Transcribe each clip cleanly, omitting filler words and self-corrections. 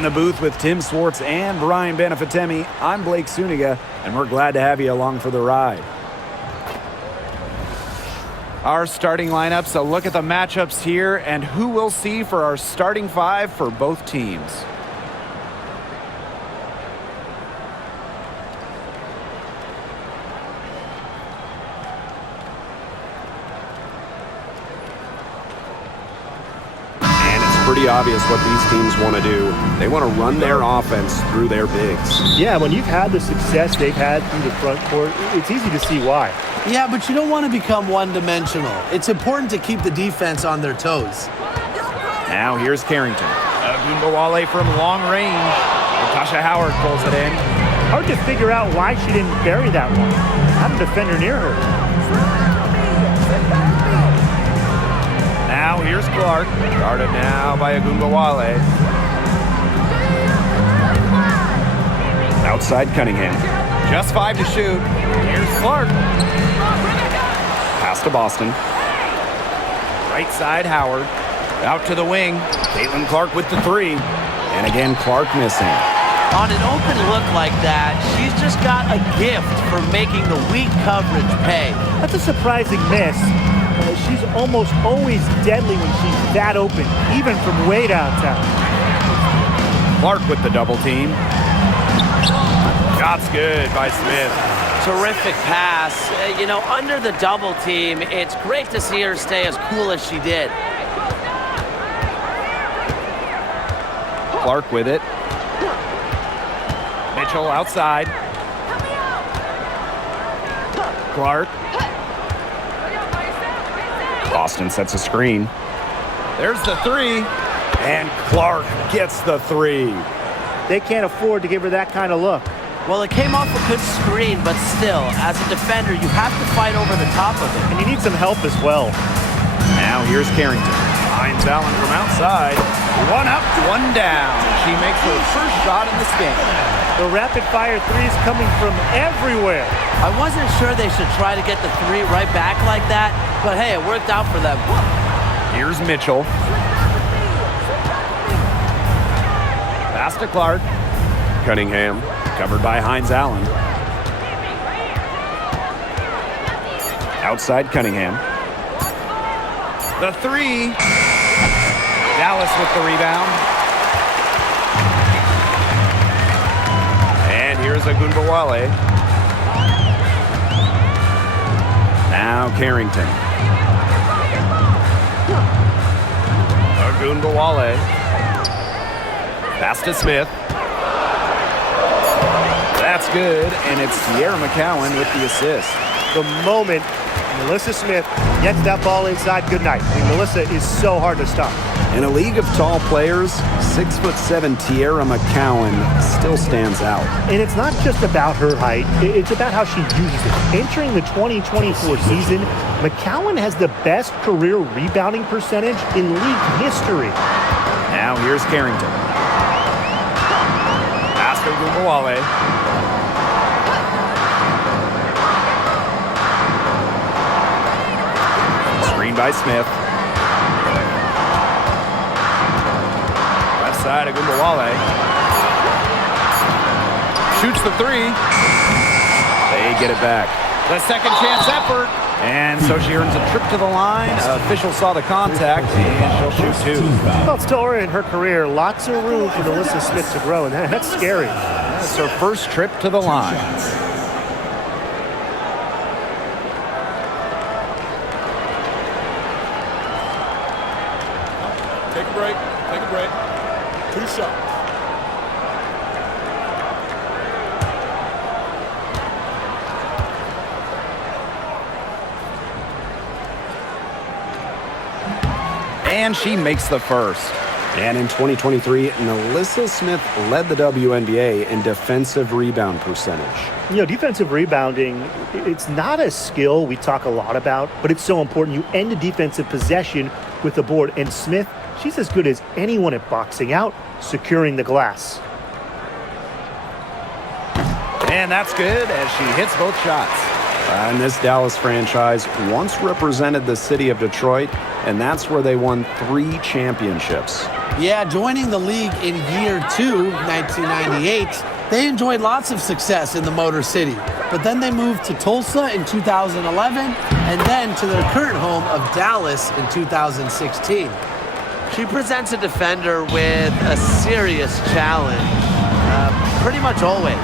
In the booth with Tim Swartz and Brian Benefitemi, I'm Blake Suniga, and we're glad to have you along for the ride. Our starting lineups, a look at the matchups here, and who we'll see for our starting five for both teams. Pretty obvious what these teams want to do. They want to run their offense through their bigs. Yeah, when you've had the success they've had through the front court, it's easy to see why. Yeah, but you don't want to become one-dimensional. It's important to keep the defense on their toes. Now here's Carrington. Agunbowale from long range. Natasha Howard pulls it in. Hard to figure out why she didn't bury that one. Had a defender near her. Now here's Clark, guarded now by Agunbowale. Outside Cunningham. Just 5 to shoot. Here's Clark. Pass to Boston. Right side Howard. Out to the wing. Caitlin Clark with the 3. And again, Clark missing. On an open look like that, she's just got a gift for making the weak coverage pay. That's a surprising miss. She's almost always deadly when she's that open, even from way downtown. Clark with the double team. Shot's good by Smith. Terrific pass. You know, under the double team, it's great to see her stay as cool as she did. Clark with it. Mitchell outside. Clark. Boston sets a screen. There's the 3. And Clark gets the 3. They can't afford to give her that kind of look. Well, it came off a good screen, but still, as a defender, you have to fight over the top of it. And you need some help as well. Now here's Carrington. Finds Allen from outside. 1 up, 1 down. She makes her first shot in this game. The rapid-fire threes coming from everywhere. I wasn't sure they should try to get the 3 right back like that, but hey, it worked out for them. Here's Mitchell. Pass to Clark. Cunningham. Covered by Hines Allen. Outside Cunningham. The 3. Dallas with the rebound. And here's Agunbowale. Now Carrington. Agunbowale. Pass to Smith. That's good, and it's Sierra McCowan with the assist. The moment Melissa Smith gets that ball inside, good night. I mean, Melissa is so hard to stop. In a league of tall players, 6'7" Sierra McCowan still stands out. And it's not just about her height, it's about how she uses it. Entering the 2024 season, McCowan has the best career rebounding percentage in league history. Now here's Carrington. Pass to Agunbowale. Screen by Smith. Left side, Agunbowale. Shoots the 3. They get it back. The second chance effort. And so she earns a trip to the line. Official saw the contact, and she'll shoot 2. Well, still early in her career, lots of room for Melissa Smith to grow, and that's scary. That's her first trip to the line. Take a break. Take a break. 2 shots. And she makes the first. And in 2023, Melissa Smith led the WNBA in defensive rebound percentage. You know, defensive rebounding, it's not a skill we talk a lot about, but it's so important. You end a defensive possession with the board. And Smith, she's as good as anyone at boxing out, securing the glass. And that's good as she hits both shots. And this Dallas franchise once represented the city of Detroit, and that's where they won 3 championships. Yeah, joining the league in year 2, 1998, they enjoyed lots of success in the Motor City. But then they moved to Tulsa in 2011 and then to their current home of Dallas in 2016. She presents a defender with a serious challenge, pretty much always.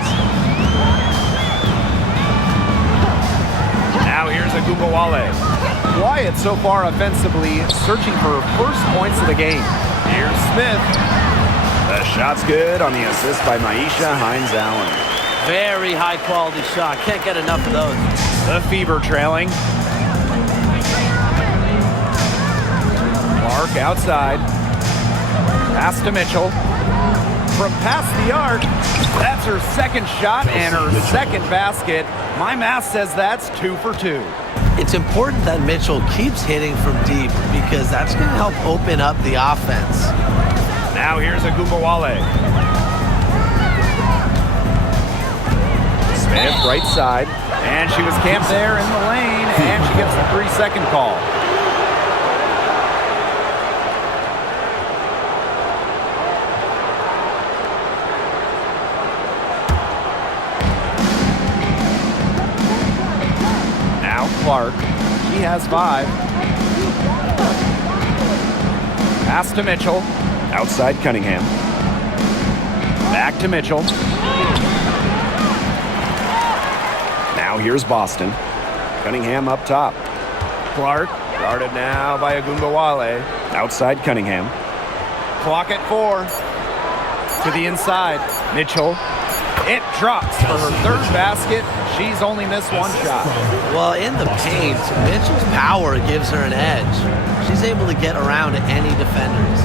Now here's Agumbawale. Quiet so far offensively, searching for first points of the game. Here's Smith. The shot's good on the assist by Maisha Hines-Allen. Very high quality shot. Can't get enough of those. The Fever trailing. Clark outside. Pass to Mitchell. From past the arc, that's her second shot and her second basket. My math says that's 2 for 2. It's important that Mitchell keeps hitting from deep because that's going to help open up the offense. Now here's Agumbawale. Smith right side, and she was camped there in the lane, and she gets the 3-second call. Clark, he has 5. Pass to Mitchell. Outside Cunningham. Back to Mitchell. Now here's Boston. Cunningham up top. Clark, guarded now by Agumbawale. Outside Cunningham. Clock at 4. To the inside. Mitchell. It drops for her third basket. She's only missed 1 shot. Well, in the paint, Mitchell's power gives her an edge. She's able to get around any defenders.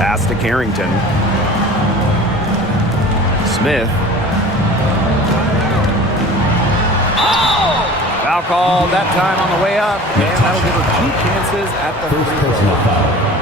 Pass to Carrington. Smith. Foul call that time on the way up, and that'll give her 2 chances at the free throw.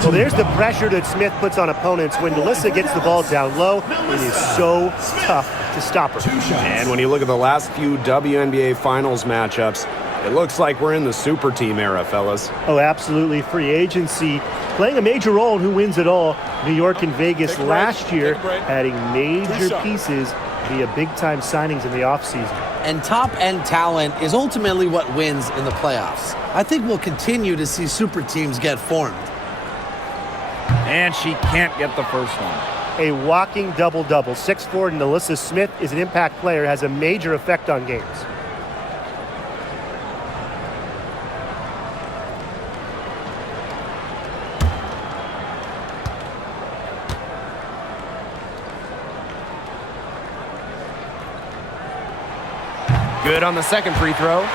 So there's the pressure that Smith puts on opponents. When Melissa gets the ball down low, it is so tough to stop her. And when you look at the last few WNBA Finals matchups, it looks like we're in the super team era, fellas. Oh, absolutely. Free agency playing a major role in who wins it all. New York and Vegas last year adding major pieces via big-time signings in the offseason. And top-end talent is ultimately what wins in the playoffs. I think we'll continue to see super teams get formed. And she can't get the first one. A walking double-double. 6'4" Melissa Smith is an impact player, has a major effect on games. Good on the second free throw.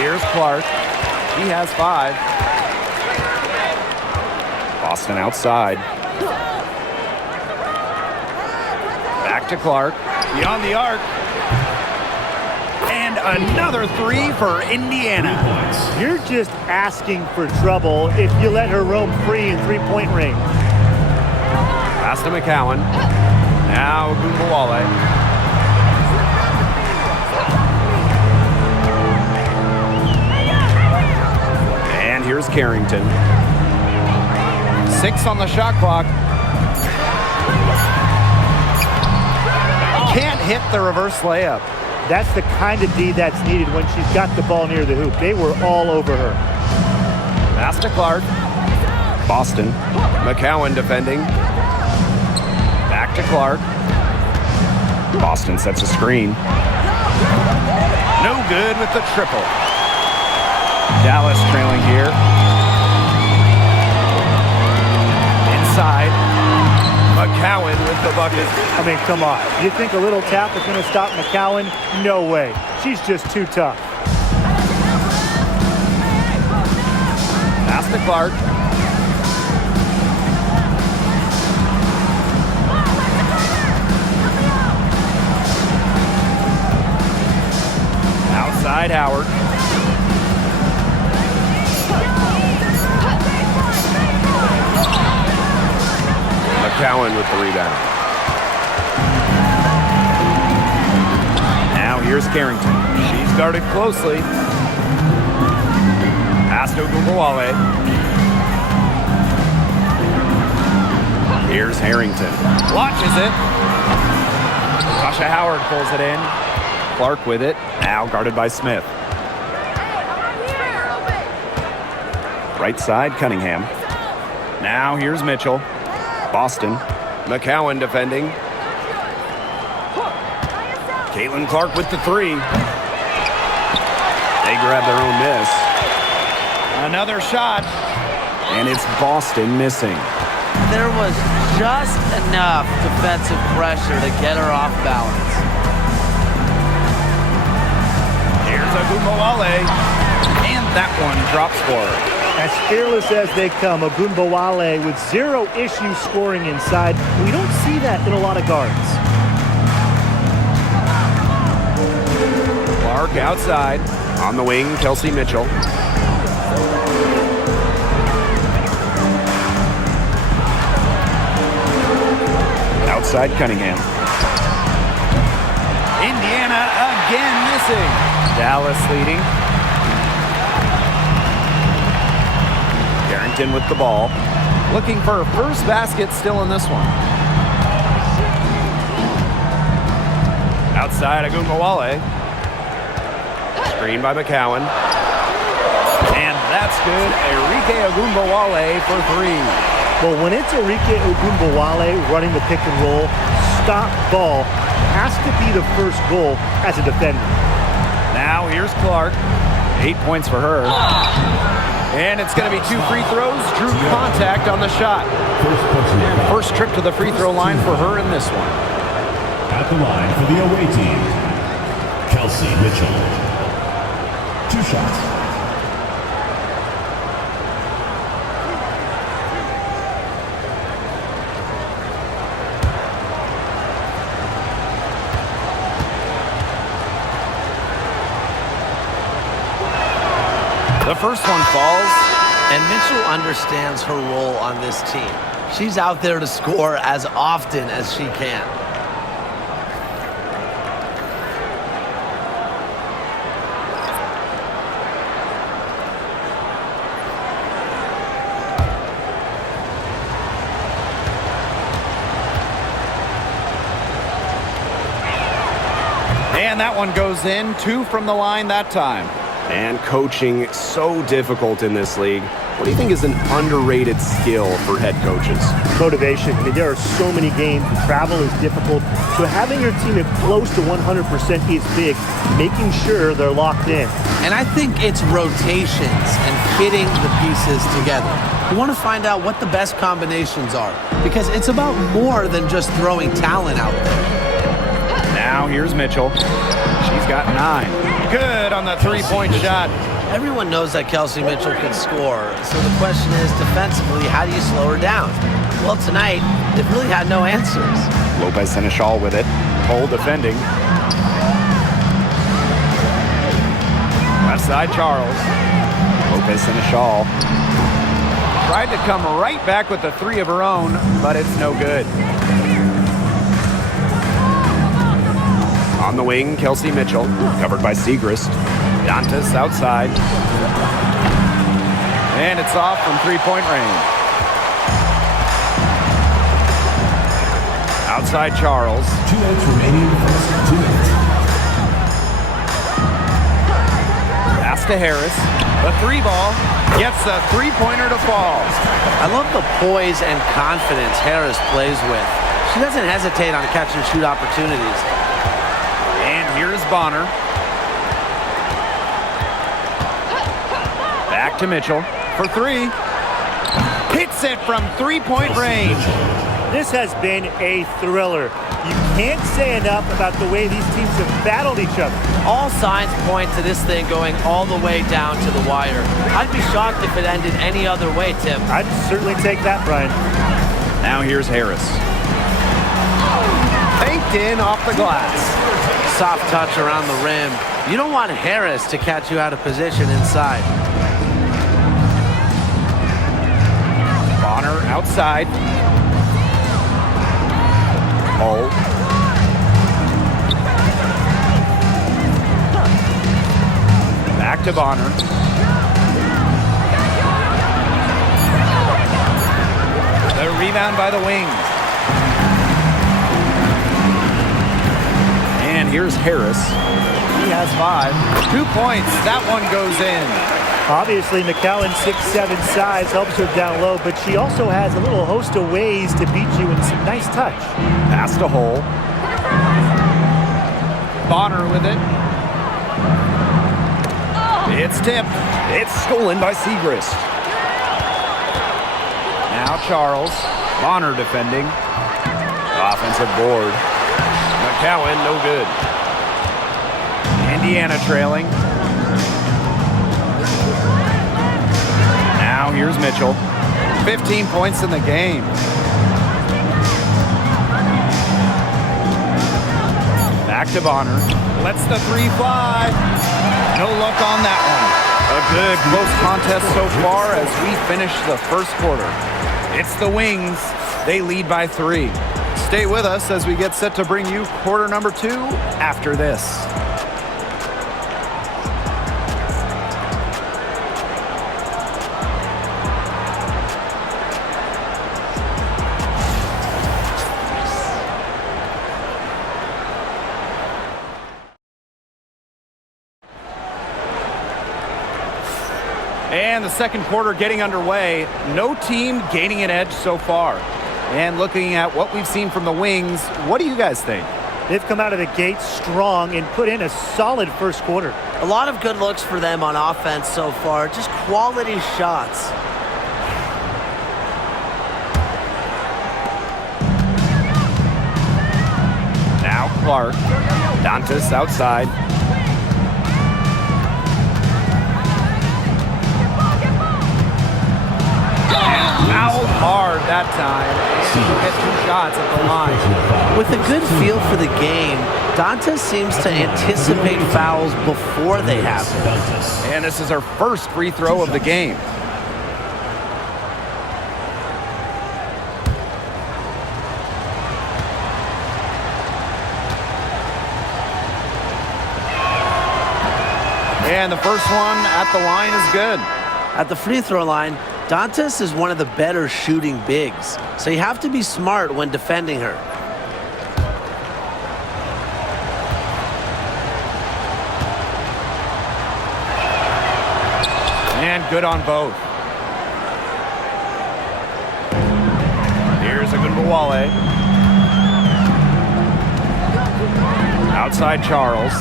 Here's Clark. He has 5. Boston outside. Back to Clark. Beyond the arc. And another 3 for Indiana. You're just asking for trouble if you let her roam free in three-point range. Pass to McCowan. Now Agumbawale. And here's Carrington. 6 on the shot clock. Can't hit the reverse layup. That's the kind of D that's needed when she's got the ball near the hoop. They were all over her. Pass to Clark. Boston. McCowan defending. Back to Clark. Boston sets a screen. No good with the triple. Dallas trailing here. Inside. McCowan with the bucket. I mean, come on. You think a little tap is going to stop McCowan? No way. She's just too tough. Pass to Clark. Outside Howard. McCowan with the rebound. Now here's Carrington. She's guarded closely. Pass to Ogunbowale. Here's Harrington. Launches it. Tasha Howard pulls it in. Clark with it. Now guarded by Smith. Right side, Cunningham. Now here's Mitchell. Boston. McCowan defending. Caitlin-Clark with the three. They grab their own miss. Another shot. And it's Boston missing. There was just enough defensive pressure to get her off balance. Here's Ogunbowale. And that one drops for her. As fearless as they come, Ogunbowale with zero issue scoring inside. We don't see that in a lot of guards. Clark outside. On the wing, Kelsey Mitchell. Outside Cunningham. Indiana again missing. Dallas leading. Harrington with the ball. Looking for her first basket still in this one. Outside Ogunbowale. Screen by McCowan. And that's good. Enrique Ogunbowale for three. Well, when it's Enrique Ogunbowale running the pick and roll, stop ball has to be the first goal as a defender. Now here's Clark. 8 points for her. And it's going to be 2 free throws. Drew contact on the shot. And first trip to the free throw line for her in this one. At the line for the away team, Kelsey Mitchell. 2 shots. The first one falls. And Mitchell understands her role on this team. She's out there to score as often as she can. And that one goes in. 2 from the line that time. And coaching so difficult in this league. What do you think is an underrated skill for head coaches? Motivation. I mean, there are so many games. Travel is difficult. So having your team at close to 100% is big. Making sure they're locked in. And I think it's rotations and fitting the pieces together. You want to find out what the best combinations are because it's about more than just throwing talent out there. Now here's Mitchell. She's got 9. Good on the three-point shot. Everyone knows that Kelsey Mitchell can score. So the question is, defensively, how do you slow her down? Well, tonight, they've really had no answers. Lopez Seneschal with it. Cole defending. Left side, Charles. Lopez Seneschal. Tried to come right back with the 3 of her own, but it's no good. On the wing, Kelsey Mitchell, covered by Segrist. Dantas outside. And it's off from 3-point range. Outside Charles. 2 minutes remaining in the first 2 minutes. Pass to Harris. The 3 ball gets the 3-pointer to fall. I love the poise and confidence Harris plays with. She doesn't hesitate on catch and shoot opportunities. And here's Bonner. Back to Mitchell for 3. Hits it from 3-point range. This has been a thriller. You can't say enough about the way these teams have battled each other. All signs point to this thing going all the way down to the wire. I'd be shocked if it ended any other way, Tim. I'd certainly take that, Brian. Now here's Harris. Faked in off the glass. Soft touch around the rim. You don't want Harris to catch you out of position inside. Bonner outside. Hole. Back to Bonner. Rebound by the Wings. And here's Harris. He has 5. 2 points. That one goes in. Obviously, McCowan's 6'7" size helps her down low, but she also has a little host of ways to beat you in some nice touch. Pass to Hole. Bonner with it. It's tipped. It's stolen by Segrist. Now Charles. Bonner defending. Offensive board. McCowan, no good. Indiana trailing. Now here's Mitchell. 15 points in the game. Back to Bonner. Lets the 3 fly. No luck on that one. A good close contest so far as we finish the first quarter. It's the Wings. They lead by 3. Stay with us as we get set to bring you quarter number 2 after this. And the second quarter getting underway. No team gaining an edge so far. And looking at what we've seen from the Wings, what do you guys think? They've come out of the gate strong and put in a solid first quarter. A lot of good looks for them on offense so far. Just quality shots. Now Clark. Dantas outside. Fouled hard that time. And he'll get 2 shots at the line. With a good feel for the game, Dantas seems to anticipate fouls before they happen. And this is her first free throw of the game. And the first one at the line is good. At the free throw line, Dantas is one of the better shooting bigs, so you have to be smart when defending her. And good on both. Here's Ogunbowale. Outside Charles.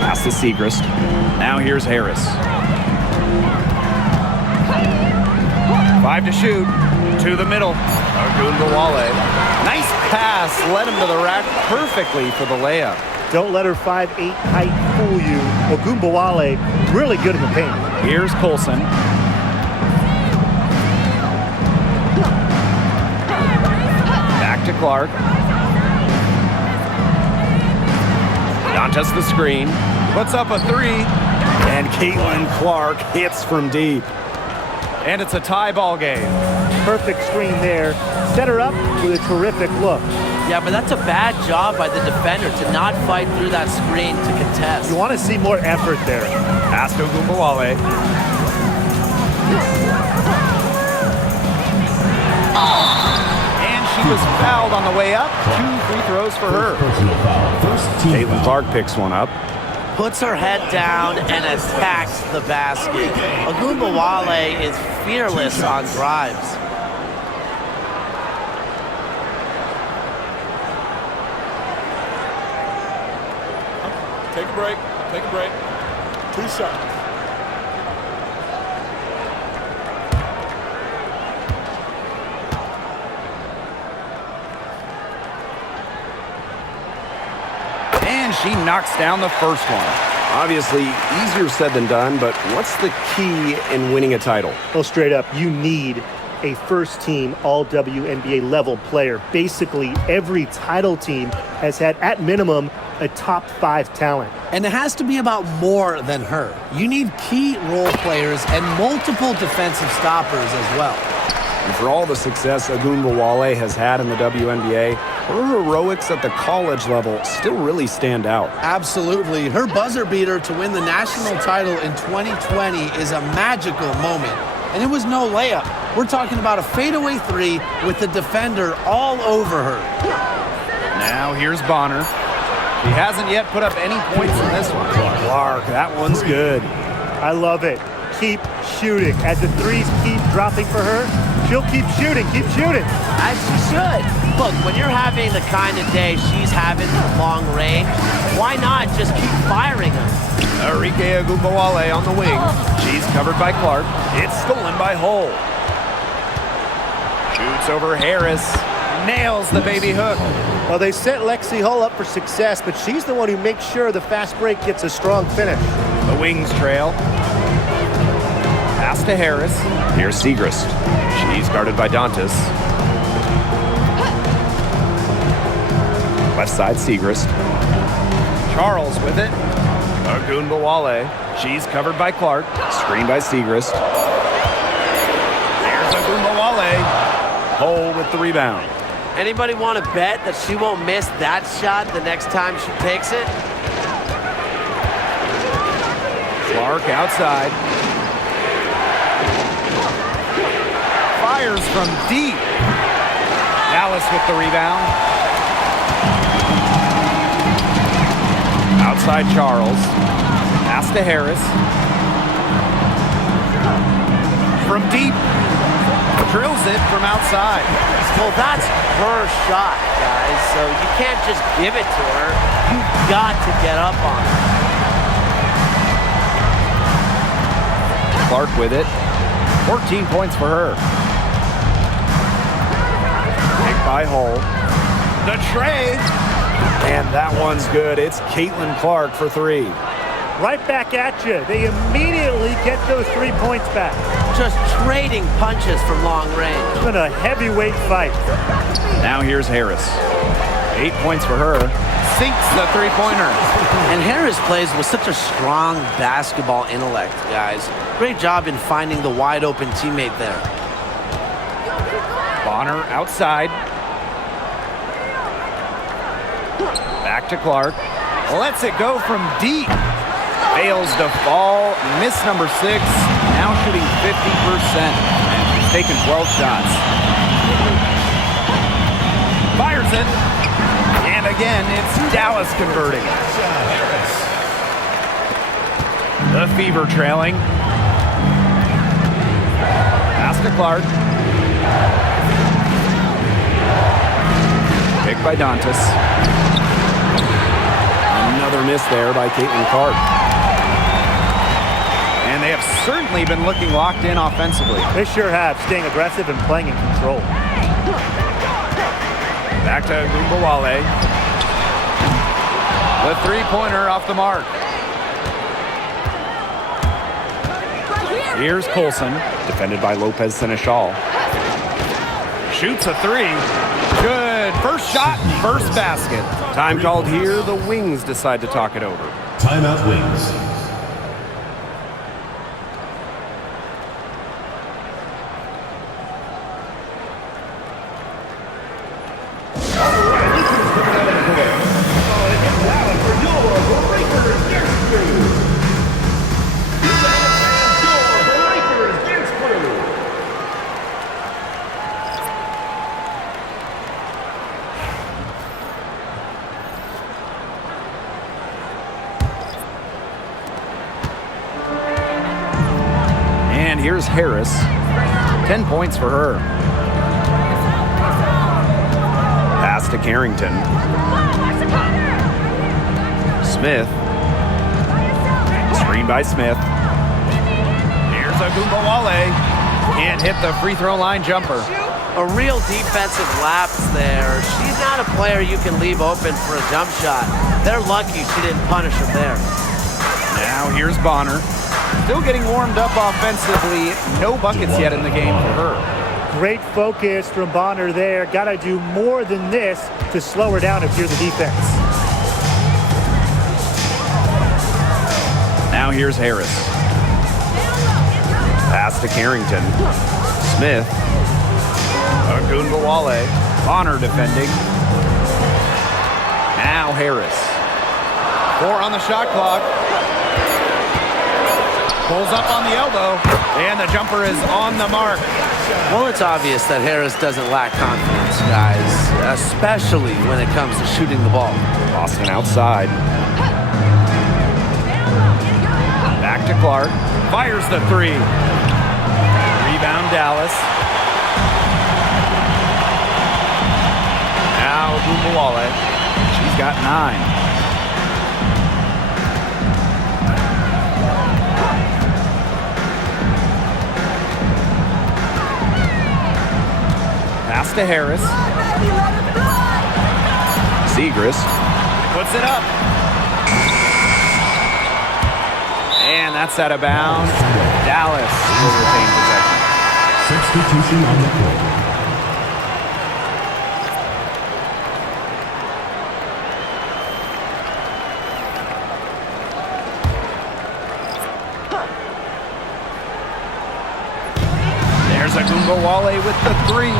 Pass to Segrist. Now here's Harris. 5 to shoot. To the middle. Ogunbowale. Nice pass. Led him to the rack perfectly for the layup. Don't let her 5'8" height fool you. Ogunbowale really good in the paint. Here's Colson. Back to Clark. Dantas the screen. Puts up a 3. And CaitlinClark hits from deep. And it's a tie ball game. Perfect screen there. Set her up with a terrific look. Yeah, but that's a bad job by the defender to not fight through that screen to contest. You want to see more effort there. Pass to Ogunbowale. And she was fouled on the way up. 2 free throws for her. CaitlinClark picks one up. Puts her head down and attacks the basket. Ogunbowale is fearless on drives. Take a break. Take a break. 2 shots. And she knocks down the first one. Obviously, easier said than done, but what's the key in winning a title? Well, straight up, you need a first-team all-WNBA level player. Basically, every title team has had, at minimum, a top 5 talent. And it has to be about more than her. You need key role players and multiple defensive stoppers as well. And for all the success Ogunbowale has had in the WNBA, Her heroics at the college level still really stand out. Absolutely. Her buzzer beater to win the national title in 2020 is a magical moment. And it was no layup. We're talking about a fadeaway three with the defender all over her. Now here's Bonner. He hasn't yet put up any points in this one. Clark, that one's good. I love it. Keep shooting. As the threes keep dropping for her, she'll keep shooting, As she should. Look, when you're having the kind of day she's having from long range, why not just keep firing them? Arike Ogunbowale on the wing. She's covered by Clark. It's stolen by Hull. Shoots over Harris. Nails the baby hook. Well, they set Lexi Hull up for success, but she's the one who makes sure the fast break gets a strong finish. The wings trail. Pass to Harris. Here's Siegrist. She's guarded by Dantas. Left side, Siegrist. Charles with it. Ogunbowale. She's covered by Clark. Screened by Siegrist. There's Ogunbowale. Hull with the rebound. Anybody want to bet that she won't miss that shot the next time she takes it? Clark outside. Fires from deep. Dallas with the rebound. Outside Charles. Pass to Harris. From deep. Drills it from outside. Well, that's her shot, guys, so you can't just give it to her. You've got to get up on her. Clark with it. 14 points for her. Picked by Hull. The trade. And that one's good. It's Caitlin Clark for three. Right back at you. They immediately get those 3 points back. Just trading punches from long range. It's been a heavyweight fight. Now here's Harris. 8 points for her. Sinks the three-pointer. And Harris plays with such a strong basketball intellect, guys. Great job in finding the wide-open teammate there. Bonner outside. Back to Clark. Lets it go from deep. Fails to fall. Miss number 6. Now shooting 50%. And she's taken 12 shots. Fires it. And again, it's Dallas converting. The Fever trailing. Pass to Clark. Picked by Dantas. Another miss there by Caitlin Clark. And they have certainly been looking locked in offensively. They sure have, staying aggressive and playing in control. Back to Ogunbowale. The three-pointer off the mark. Here's Colson, defended by Lopez Seneschal. Shoots a three. Good. First shot, first basket. Time called here. The Wings decide to talk it over. Timeout Wings. And here's Harris. 10 points for her. Pass to Carrington. Smith. Screen by Smith. Here's Ogunbowale. Can't hit the free throw line jumper. A real defensive lapse there. She's not a player you can leave open for a jump shot. They're lucky she didn't punish him there. Now here's Bonner. Still getting warmed up offensively. No buckets yet in the game for her. Great focus from Bonner there. Got to do more than this to slow her down if you're the defense. Now here's Harris. Pass to Carrington. Smith. Ogunbowale. Bonner defending. Now Harris. 4 on the shot clock. Pulls up on the elbow, and the jumper is on the mark. Well, it's obvious that Harris doesn't lack confidence, guys, especially when it comes to shooting the ball. Boston outside. Back to Clark. Fires the 3. Rebound Dallas. Now Ogunbowale. She's got 9. Pass to Harris. Zegras puts it up. And that's out of bounds. Dallas will retain possession. Substitution on the court. There's Ogunbowale with the 3.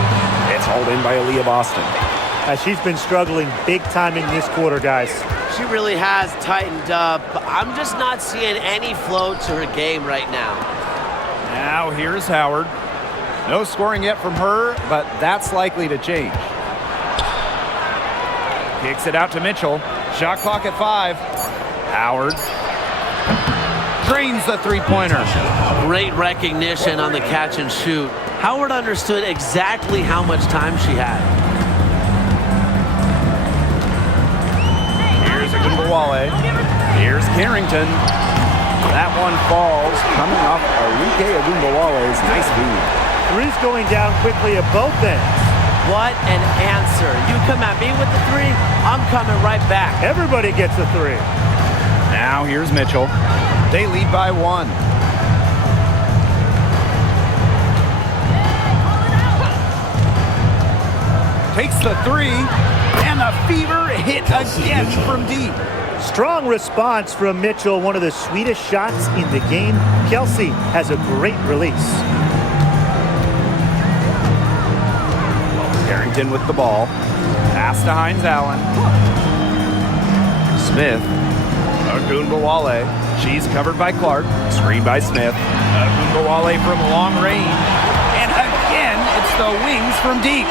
It's hauled in by Aaliyah Boston. She's been struggling big time in this quarter, guys. She really has tightened up. I'm just not seeing any flow to her game right now. Now here's Howard. No scoring yet from her, but that's likely to change. Kicks it out to Mitchell. Shot clock at 5. Howard drains the 3-pointer. Great recognition on the catch and shoot. Howard understood exactly how much time she had. Here's Ogunbowale. Here's Carrington. That one falls, coming off Arike Ogunbowale's nice feed. 3's going down quickly at both ends. What an answer. You come at me with the 3, I'm coming right back. Everybody gets a 3. Now here's Mitchell. They lead by 1. Takes the 3, and the fever hit again from deep. Strong response from Mitchell, one of the sweetest shots in the game. Kelsey has a great release. Carrington with the ball. Pass to Hines Allen. Smith. Ogunbowale. She's covered by Clark. Screen by Smith. Ogunbowale from long range. And again, it's the wings from deep.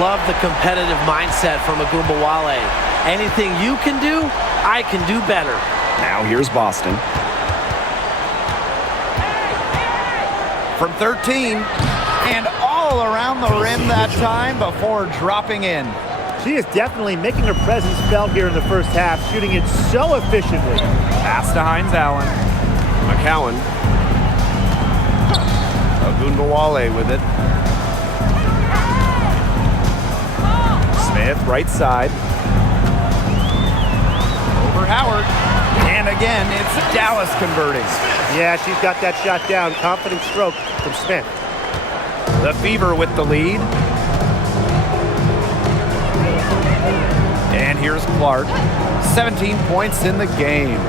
Love the competitive mindset from Ogunbowale. Anything you can do, I can do better. Now here's Boston. From 13. And all around the rim that time before dropping in. She is definitely making her presence felt here in the first half, shooting it so efficiently. Pass to Hines Allen. McCowan. Ogunbowale with it. Smith, right side. Over Howard. And again, it's Dallas converting. Yeah, she's got that shot down. Confident stroke from Smith. The Fever with the lead. And here's Clark. 17 points in the game.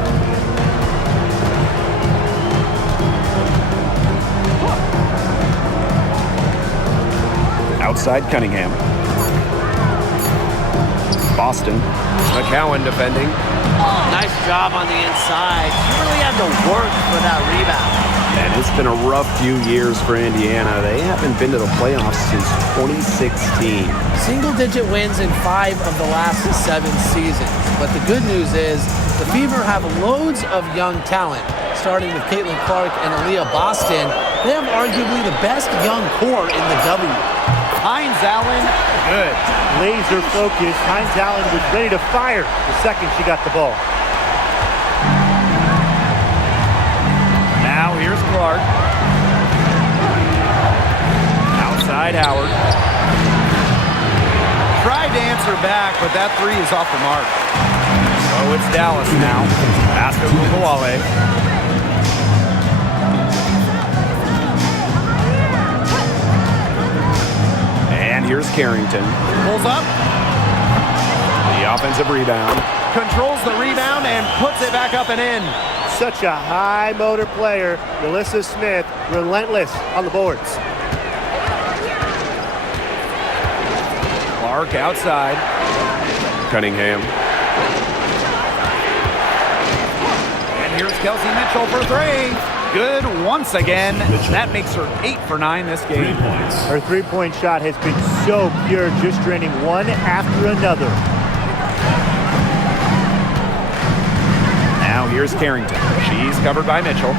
Outside Cunningham. Boston. McCowan defending. Nice job on the inside. She really had to work for that rebound. And it's been a rough few years for Indiana. They haven't been to the playoffs since 2016. Single-digit wins in 5 of the last 7 seasons. But the good news is the Fever have loads of young talent. Starting with CaitlinClark and Aaliyah Boston, they have arguably the best young core in the W. Hines Allen, good. Laser focused. Hines Allen was ready to fire the second she got the ball. Now here's Clark. Outside Howard. Tried to answer back, but that 3 is off the mark. So it's Dallas now. Pass to Ogunbowale. And here's Carrington. Pulls up. The offensive rebound. Controls the rebound and puts it back up and in. Such a high motor player. Melissa Smith, relentless on the boards. Clark outside. Cunningham. here's Kelsey Mitchell for three. Good once again. That makes her 8 for 9 this 3 game. points. Her three-point shot has been so pure, just draining one after another. Now here's Carrington. She's covered by Mitchell.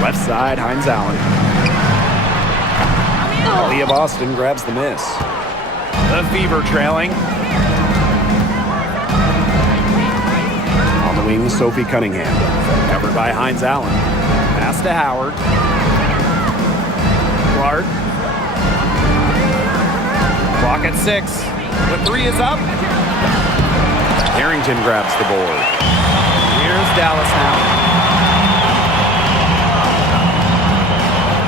Left side, Hines Allen. Leah Boston grabs the miss. The Fever trailing. On the wing, Sophie Cunningham. Covered by Hines Allen. Pass to Howard. Clark. Clock at 6. The three is up. Carrington grabs the board. Here's Dallas now.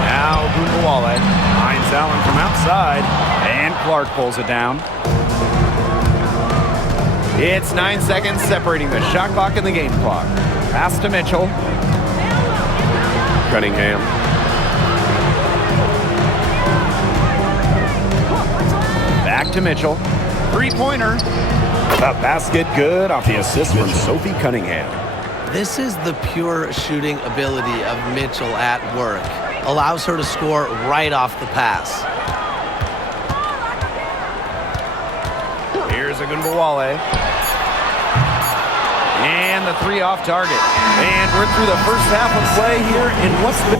Now Gundawale. Hines Allen from outside. And Clark pulls it down. It's 9 seconds separating the shot clock and the game clock. Pass to Mitchell. Cunningham. Back to Mitchell. Three-pointer. The basket good off the assist from Sophie Cunningham. This is the pure shooting ability of Mitchell at work. Allows her to score right off the pass. Here's Agunbowale. And the three off target. And we're through the first half of play here. And what's the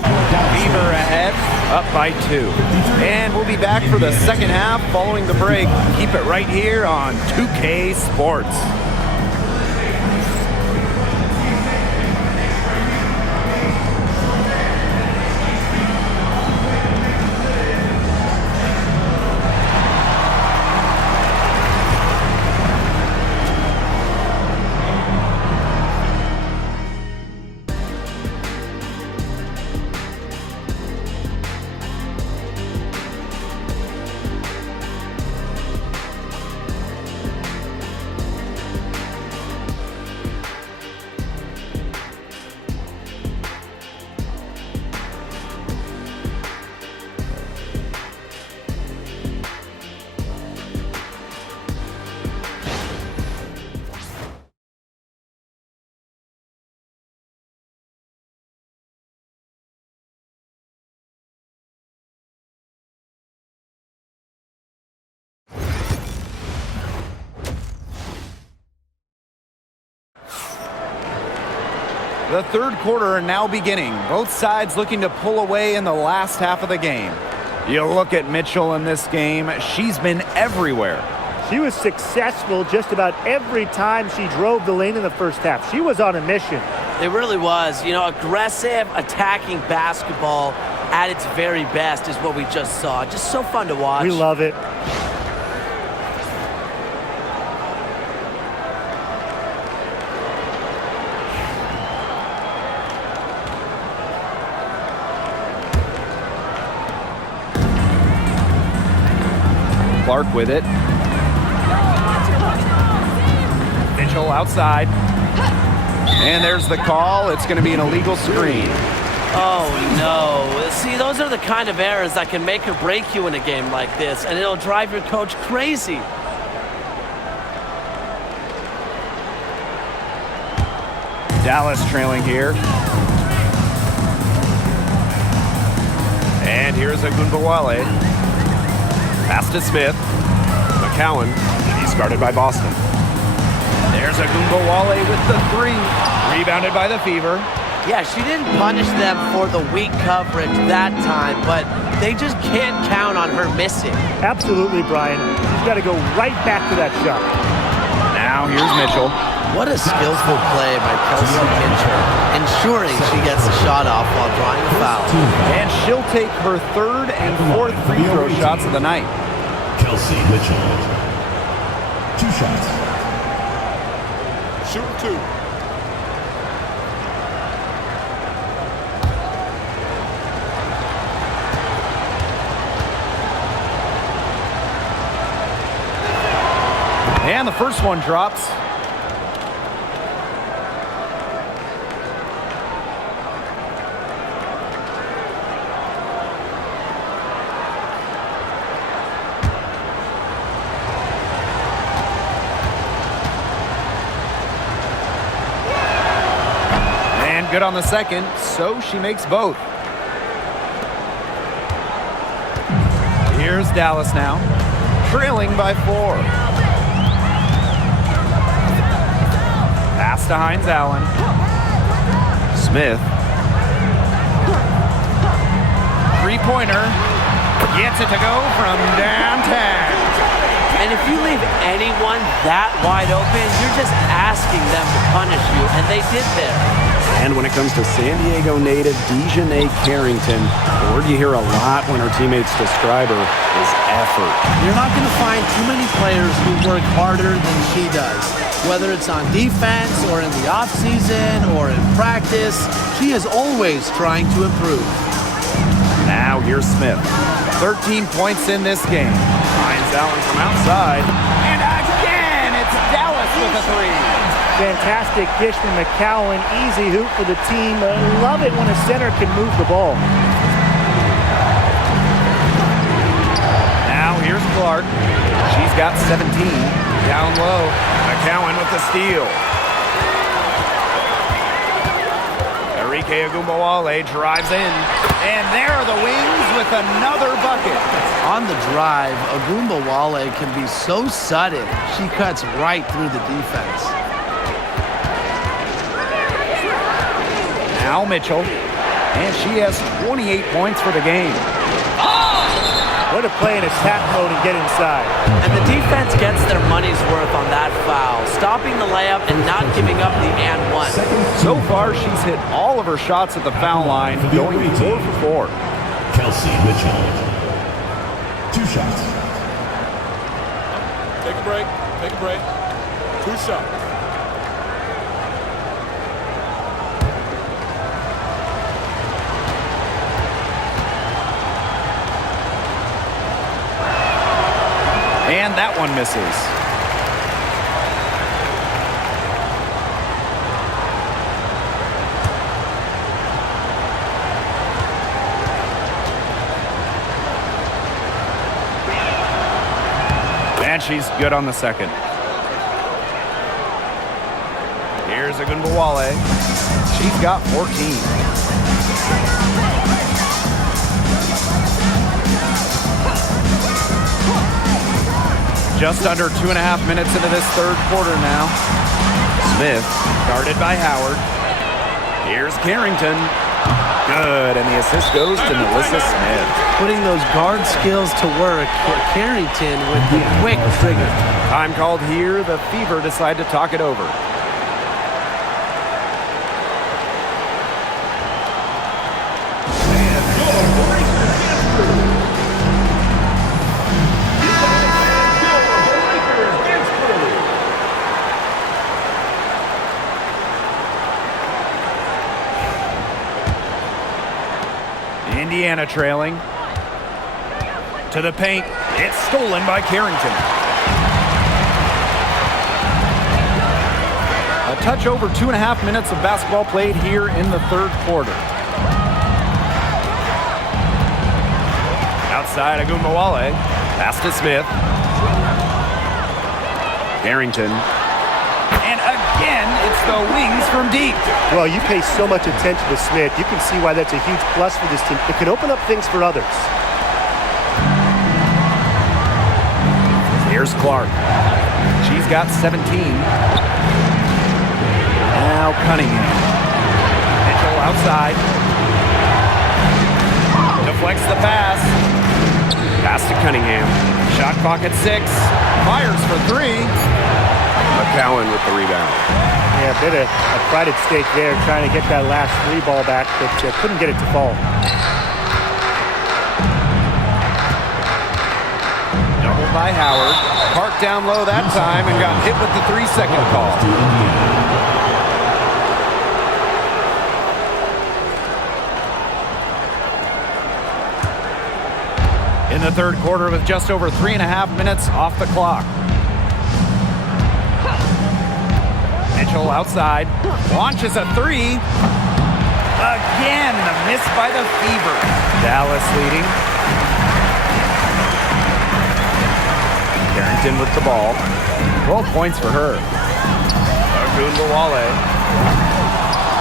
Fever ahead? Up by 2. And we'll be back for the second half following the break. Keep it right here on 2K Sports. The third quarter now beginning. Both sides looking to pull away in the last half of the game. You look at Mitchell in this game, she's been everywhere. She was successful just about every time she drove the lane in the first half. She was on a mission. It really was. You know, aggressive, attacking basketball at its very best is what we just saw. Just so fun to watch. We love it. Clark with it. Mitchell outside. And there's the call. It's going to be an illegal screen. Oh, no. See, those are the kind of errors that can make or break you in a game like this, and it'll drive your coach crazy. Dallas trailing here. And here's Agunbowale. Pass to Smith. McCowan. He's guarded by Boston. There's Agunbowale with the three. Rebounded by the Fever. Yeah, she didn't punish them for the weak coverage that time, but they just can't count on her missing. Absolutely, Brian. She's got to go right back to that shot. Now here's Mitchell. What a skillful play by Kelsey Mitchell, ensuring she gets the shot off while drawing a foul. And she'll take her third and fourth free throw shots of the night. Kelsey Mitchell. 2 shots. Shoot 2. And the first one drops. And good on the second, so she makes both. Here's Dallas now, trailing by 4. Pass to Hines Allen. Smith. Three-pointer. Gets it to go from downtown. And if you leave anyone that wide open, you're just asking them to punish you, and they did there. And when it comes to San Diego native Dejanay Carrington, the word you hear a lot when her teammates describe her is effort. You're not going to find too many players who work harder than she does. Whether it's on defense or in the offseason or in practice, she is always trying to improve. Now here's Smith. 13 points in this game. Hines Allen from outside. And again, it's Dallas with a 3. Fantastic dish from McCowan. Easy hoop for the team. Love it when a center can move the ball. Now here's Clark. She's got 17. Down low. McCowan with the steal. Enrique Agumbawale drives in. And there are the Wings with another bucket. On the drive, Agumbawale can be so sudden. She cuts right through the defense. Now Mitchell. And she has 28 points for the game. What a play in attack mode and get inside. And the defense gets their money's worth on that foul, stopping the layup and not giving up the and one. So far, she's hit all of her shots at the foul line, going 4 for 4. Kelsey Mitchell. 2 shots. Take a break. Take a break. 2 shots. And that one misses. And she's good on the second. Here's Agumbawale. She's got 14. Just under 2.5 minutes into this third quarter now. Smith, guarded by Howard. Here's Carrington. Good, and the assist goes to Melissa Smith. Putting those guard skills to work for Carrington with the quick trigger. Time called here. The Fever decide to talk it over. Indiana trailing. To the paint. It's stolen by Carrington. A touch over 2.5 minutes of basketball played here in the third quarter. Outside, Agumbawale. Pass to Smith. Carrington. And again, it's the Wings from deep. Well, you pay so much attention to Smith. You can see why that's a huge plus for this team. It can open up things for others. Here's Clark. She's got 17. Now Cunningham. Mitchell outside. Deflects the pass. Pass to Cunningham. Shot clock at 6. Fires for 3. McCowan with the rebound. Yeah, a bit of a pride at stake there, trying to get that last 3 ball back, but couldn't get it to fall. Doubled by Howard. Parked down low that time and got hit with the 3-second call. In the third quarter with just over 3.5 minutes off the clock. Mitchell outside. Launches a 3. Again, the miss by the Fever. Dallas leading. Carrington with the ball. 12 points for her. Agumbawale.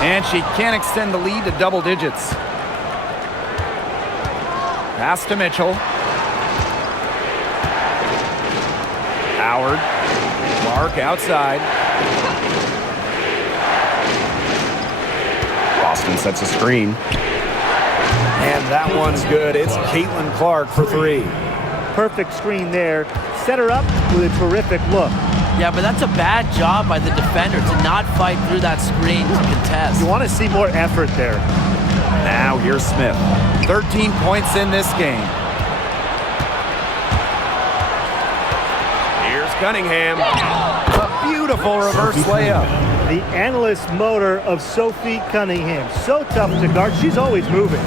And she can't extend the lead to double digits. Pass to Mitchell. Howard. Clark outside. Boston sets a screen. And that one's good. It's CaitlinClark for three. Perfect screen there. Set her up with a terrific look. Yeah, but that's a bad job by the defender to not fight through that screen to contest. You want to see more effort there. Now here's Smith. 13 points in this game. Here's Cunningham. A beautiful reverse layup. The endless motor of Sophie Cunningham. So tough to guard. She's always moving.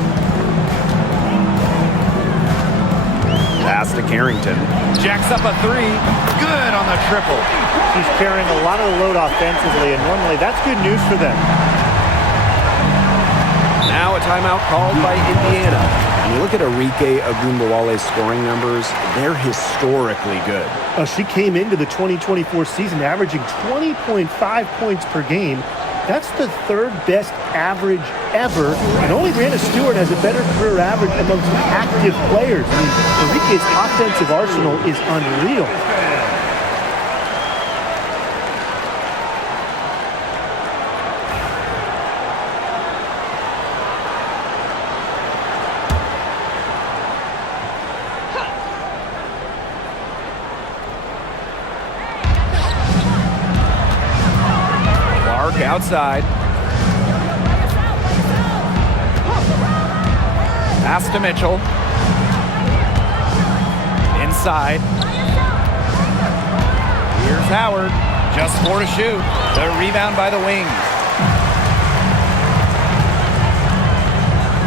Pass to Carrington. Jacks up a three. Good on the triple. She's carrying a lot of the load offensively, and normally that's good news for them. Now a timeout called by Indiana. When you look at Arike Ogunbowale's scoring numbers, they're historically good. She came into the 2024 season averaging 20.5 points per game. That's the third best average ever, and only Brianna Stewart has a better career average amongst active players. I mean, Enrique's offensive arsenal is unreal. Outside. Pass to Mitchell. Inside. Here's Howard. Just 4 to shoot. The rebound by the wings.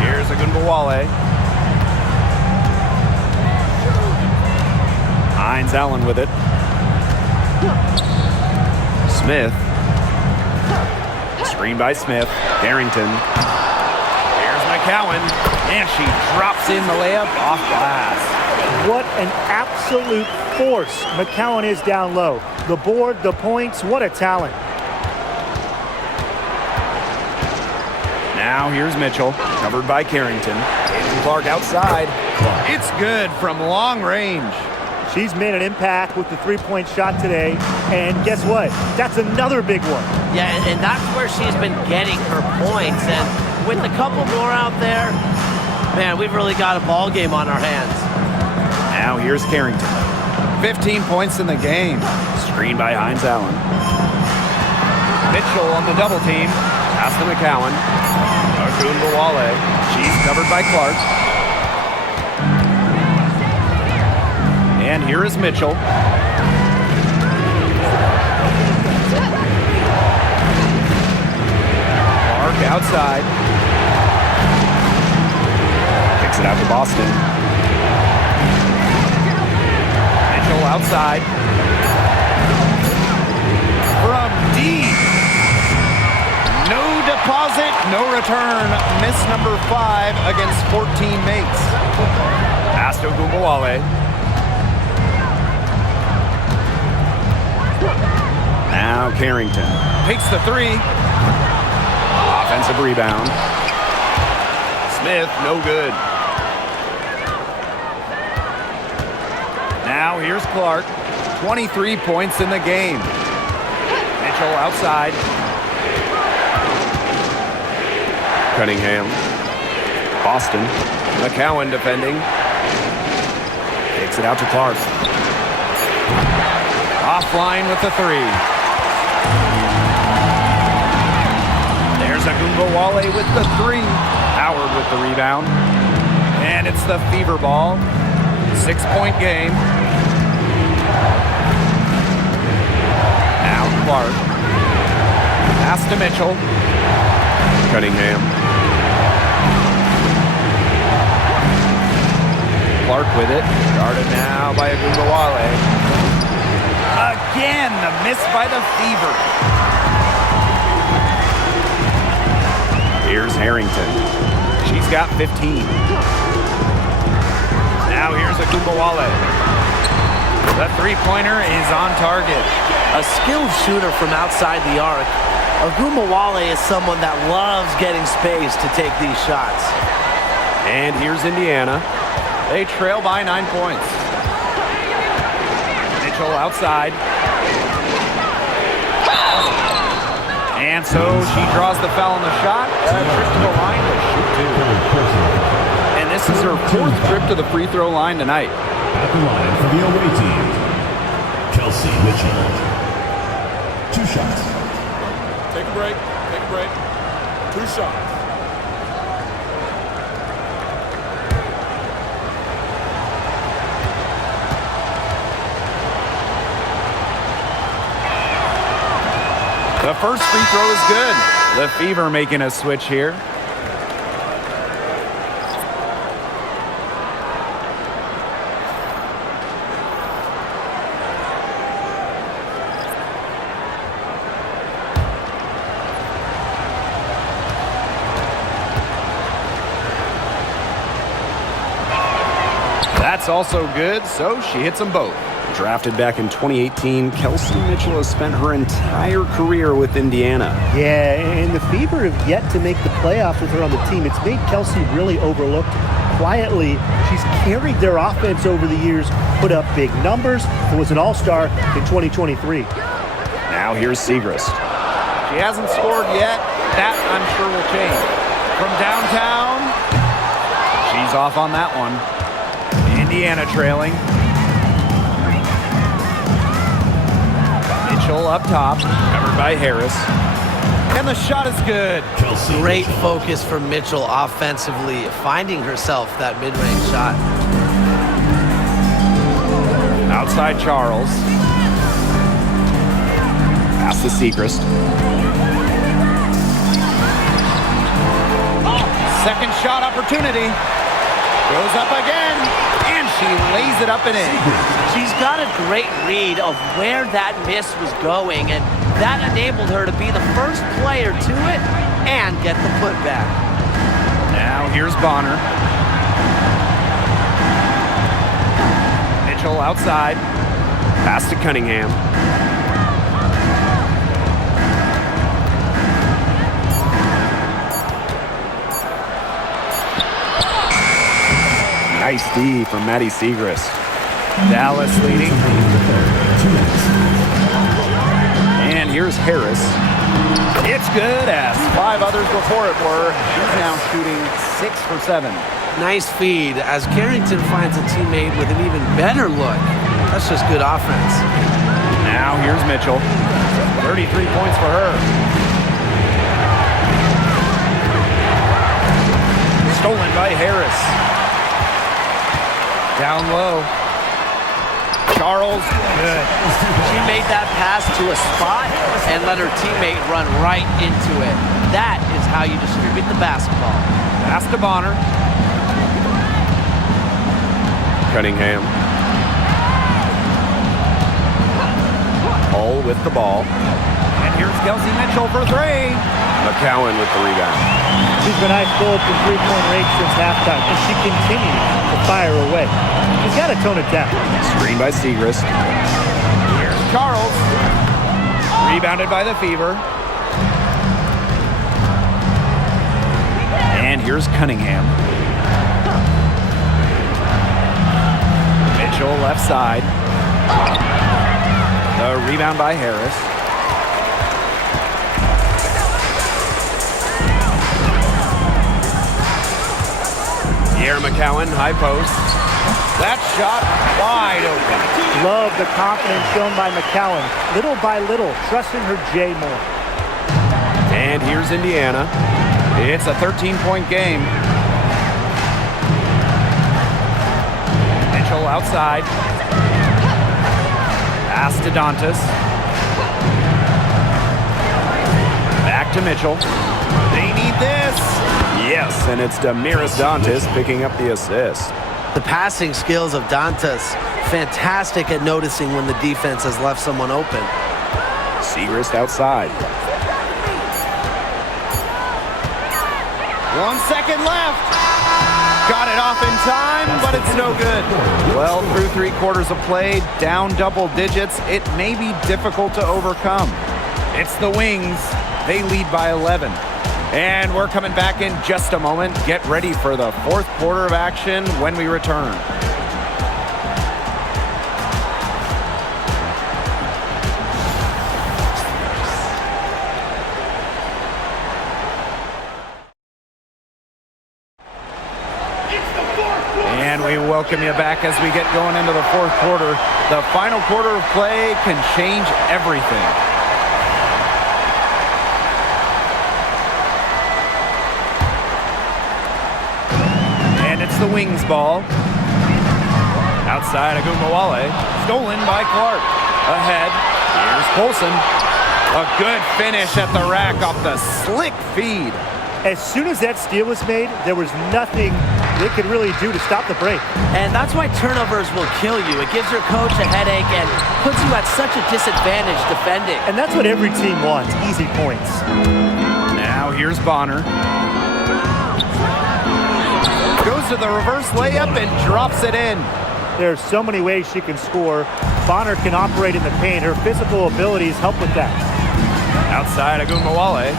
Here's Ogunbowale. Hines Allen with it. Smith. Screen by Smith. Carrington. Here's McCowan. And she drops in the layup off glass. What an absolute force McCowan is down low. The board, the points, what a talent. Now here's Mitchell. Covered by Carrington. CaitlinClark outside. It's good from long range. She's made an impact with the three-point shot today. And guess what? That's another big one. Yeah, and that's where she's been getting her points. And with a couple more out there, man, we've really got a ball game on our hands. Now here's Carrington. 15 points in the game. Screen by Hines Allen. Mitchell on the double team. Pass to McCowan. Ogunbowale. She's covered by Clark. And here is Mitchell. Clark outside. Kicks it out to Boston. Mitchell outside. From deep. No deposit, no return. Miss number 5 against 14 mates. Pass to Ogunbowale. Now Carrington takes the three. Offensive rebound. Smith, no good. Now here's Clark. 23 points in the game. Mitchell outside. Cunningham. Boston. McCowan defending. Takes it out to Clark. Offline with the three. There's Ogunbowale with the three. Howard with the rebound. And it's the fever ball. 6-point game. Now Clark. Pass to Mitchell. Cunningham. Clark with it. Guarded now by Ogunbowale. Again, the miss by the Fever. Here's Harrington. She's got 15. Now here's Ogunbowale. The three-pointer is on target. A skilled shooter from outside the arc. Ogunbowale is someone that loves getting space to take these shots. And here's Indiana. They trail by 9 points. Mitchell outside. And so she draws the foul on the shot. Trip to the line to shoot two. And this is her 4th trip to the free throw line tonight. At the line for the away team, Kelsey Mitchell. 2 shots. Take a break. Take a break. 2 shots. The first free throw is good. The Fever making a switch here. That's also good, so she hits them both. Drafted back in 2018, Kelsey Mitchell has spent her entire career with Indiana. Yeah, and the Fever have yet to make the playoffs with her on the team. It's made Kelsey really overlooked. Quietly, she's carried their offense over the years, put up big numbers, and was an all-star in 2023. Now here's Siegrist. She hasn't scored yet. That, I'm sure, will change. From downtown, she's off on that one. Indiana trailing. Mitchell up top, covered by Harris. And the shot is good. Great focus for Mitchell offensively, finding herself that mid-range shot. Outside Charles. Pass to Siegrist. Second shot opportunity. Goes up again. And she lays it up and in. She's got a great read of where that miss was going, and that enabled her to be the first player to it and get the putback. Now here's Bonner. Mitchell outside. Pass to Cunningham. Nice D from Maddie Siegrist. Dallas leading. And here's Harris. It's good, as 5 others before it were. She's now shooting 6 for 7. Nice feed as Carrington finds a teammate with an even better look. That's just good offense. Now here's Mitchell. 33 points for her. Stolen by Harris. Down low. Charles, good. She made that pass to a spot and let her teammate run right into it. That is how you distribute the basketball. Pass to Bonner. Cunningham. All with the ball. And here's Kelsey Mitchell for 3. McCowan with the rebound. She's been ice cold from three-point range since halftime, and she continues to fire away. She's got to tone it down. Screen by Siegrist. Here's Charles. Rebounded by the Fever. And here's Cunningham. Mitchell left side. The rebound by Harris. Pierre McCowan, high post. That shot wide open. Love the confidence shown by McCowan. Little by little, trusting her J more. And here's Indiana. It's a 13-point game. Mitchell outside. Pass to Dantas. Back to Mitchell. They need this. Yes, and it's Damiris Dantas picking up the assist. The passing skills of Dantas, fantastic at noticing when the defense has left someone open. Siegrist outside. 1 second left. Got it off in time, but it's no good. Well, through 3 quarters of play, down double digits, it may be difficult to overcome. It's the Wings. They lead by 11. And we're coming back in just a moment. Get ready for the fourth quarter of action when we return. And we welcome you back as we get going into the fourth quarter. The final quarter of play can change everything. And it's the Wings ball. Outside Agumbawale. Stolen by Clark. Ahead. Here's Colson. A good finish at the rack off the slick feed. As soon as that steal was made, there was nothing they could really do to stop the break. And that's why turnovers will kill you. It gives your coach a headache and puts you at such a disadvantage defending. And that's what every team wants, easy points. Now here's Bonner. Goes to the reverse layup and drops it in. There are so many ways she can score. Bonner can operate in the paint. Her physical abilities help with that. Outside Agumbawale.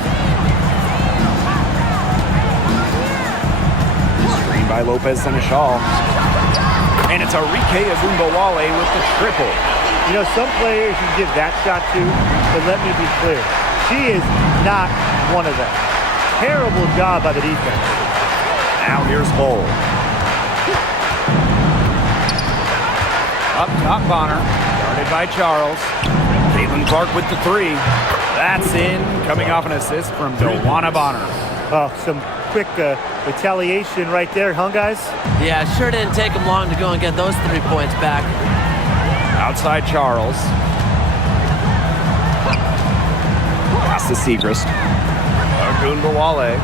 Screen by Lopez and Ashall. And it's Arike Agumbawale with the triple. You know, some players you give that shot to, but let me be clear. She is not one of them. Terrible job by the defense. Now here's Hull. Up top, Bonner. Guarded by Charles. Caitlin-Clark with the three. That's in. Coming off an assist from Dewana Bonner. Oh, some quick retaliation right there, huh, guys? Yeah, sure didn't take them long to go and get those 3 points back. Outside Charles. Pass to Segrist. Agumbawale.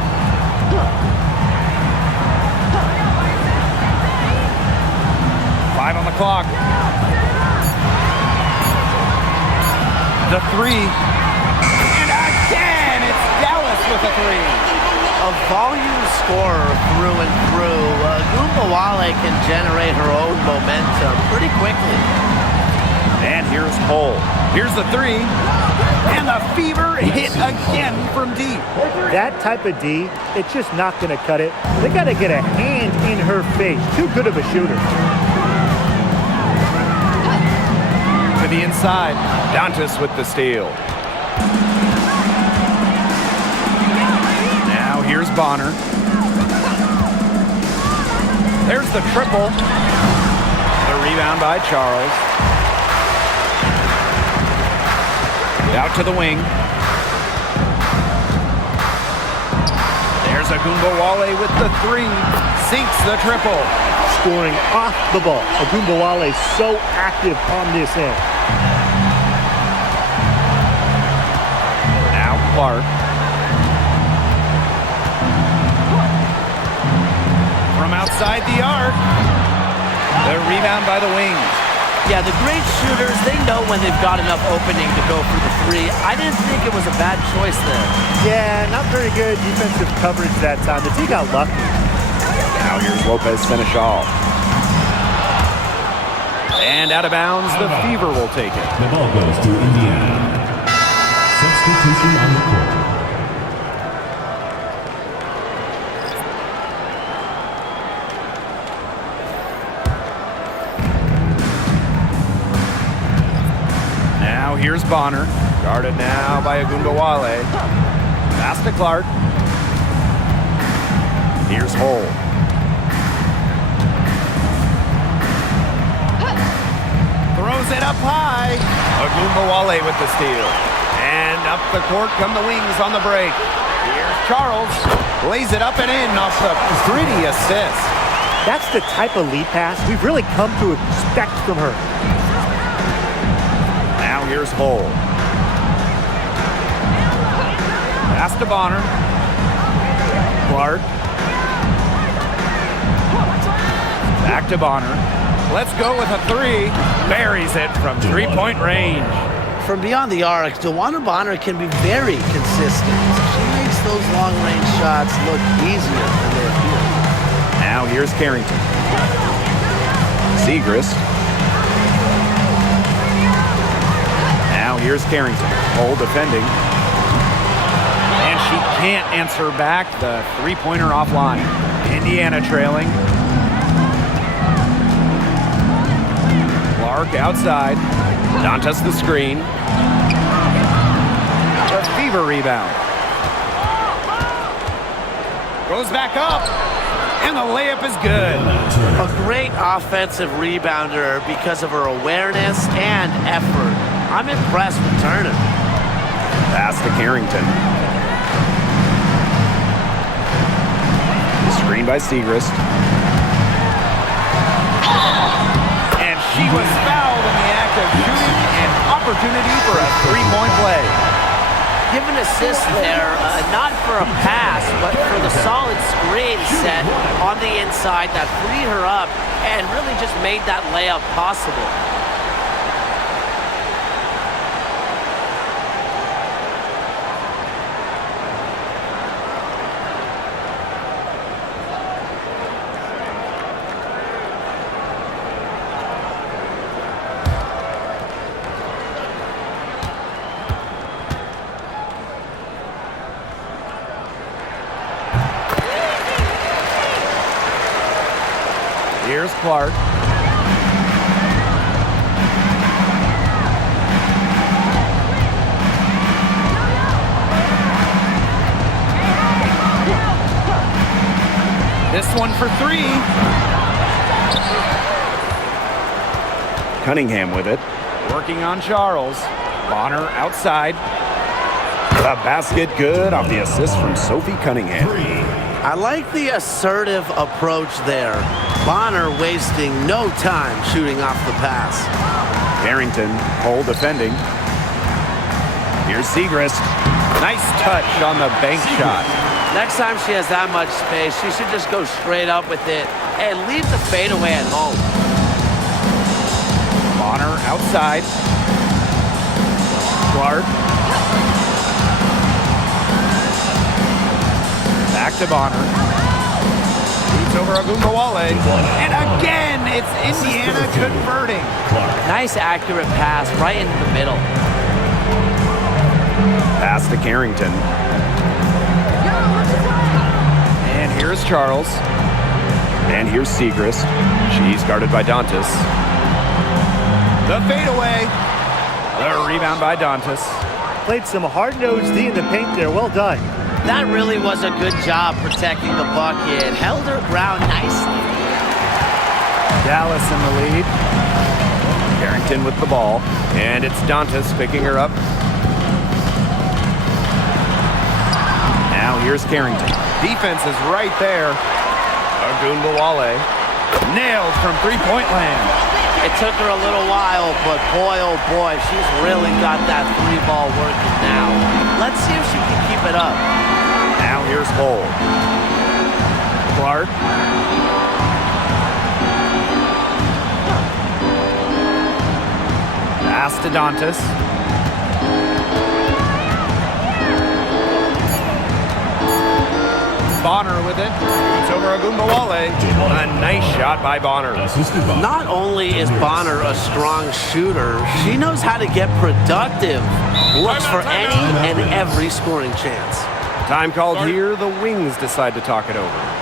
Five on the clock. The three. And again, it's Dallas with a three. A volume scorer through and through. Agumbawale can generate her own momentum pretty quickly. And here's Hull. Here's the three. And the fever hit again from deep. That type of D, it's just not going to cut it. They got to get a hand in her face. Too good of a shooter. To the inside. Dantas with the steal. Now here's Bonner. There's the triple. The rebound by Charles. Out to the wing. There's Agumbawale with the three. Sinks the triple. Scoring off the ball. Agumbawale so active on this end. Now Clark. From outside the arc. The rebound by the wings. Yeah, the great shooters, they know when they've got enough opening to go for the three. I didn't think it was a bad choice there. Yeah, not very good defensive coverage that time. The team got lucky. Now here's Lopez Seneschal. And out of bounds, the Fever will take it. The ball goes to Indiana. Substitution on the court. Now here's Bonner. Guarded now by Agumbawale. Pass to Clark. Here's Hull. Throws it up high. Agumbawale with the steal. And up the court come the wings on the break. Here's Charles. Lays it up and in off the pretty assist. That's the type of lead pass we've really come to expect from her. Now here's Hull. Pass to Bonner. Clark. Back to Bonner. Let's go with a three. Buries it from three-point range. From beyond the arc, Dewana Bonner can be very consistent. She makes those long-range shots look easier than they appear. Now here's Carrington. Segrist. Now here's Carrington. Hull defending. She can't answer back. The three-pointer offline. Indiana trailing. Clark outside. Dantas the screen. The Fever rebound. Goes back up. And the layup is good. A great offensive rebounder because of her awareness and effort. I'm impressed with Turner. Pass to Carrington. Screen by Segrist. And she was fouled in the act of shooting, an opportunity for a three-point play. Give an assist there, not for a pass, but for the solid screen set on the inside that freed her up and really just made that layup possible. Here's Clark. This one for three. Cunningham with it. Working on Charles. Bonner outside. The basket good off the assist from Sophie Cunningham. I like the assertive approach there. Bonner wasting no time shooting off the pass. Carrington, Cole defending. Here's Segrist. Nice touch on the bank shot. Next time she has that much space, she should just go straight up with it and leave the fadeaway at home. Bonner outside. Clark. Back to Bonner. Shoots over Agumbawale. And again, it's Indiana converting. Nice accurate pass right into the middle. Pass to Carrington. And here's Charles. And here's Segrist. She's guarded by Dantas. The fadeaway. The rebound by Dantas. Played some hard-nosed D in the paint there. Well done. That really was a good job protecting the bucket. Held her ground nicely. Dallas in the lead. Carrington with the ball. And it's Dantas picking her up. Now here's Carrington. Defense is right there. Agumbawale. Nailed from three-point land. It took her a little while, but boy, oh boy, she's really got that three ball working now. Let's see if she can keep it up. Now here's Cole. Clark. Pass to Dantas. Bonner with it. It's over Agumbawale. A nice shot by Bonner. Not only is Bonner a strong shooter, she knows how to get productive. Looks for any and every scoring chance. Time called here. The Wings decide to talk it over.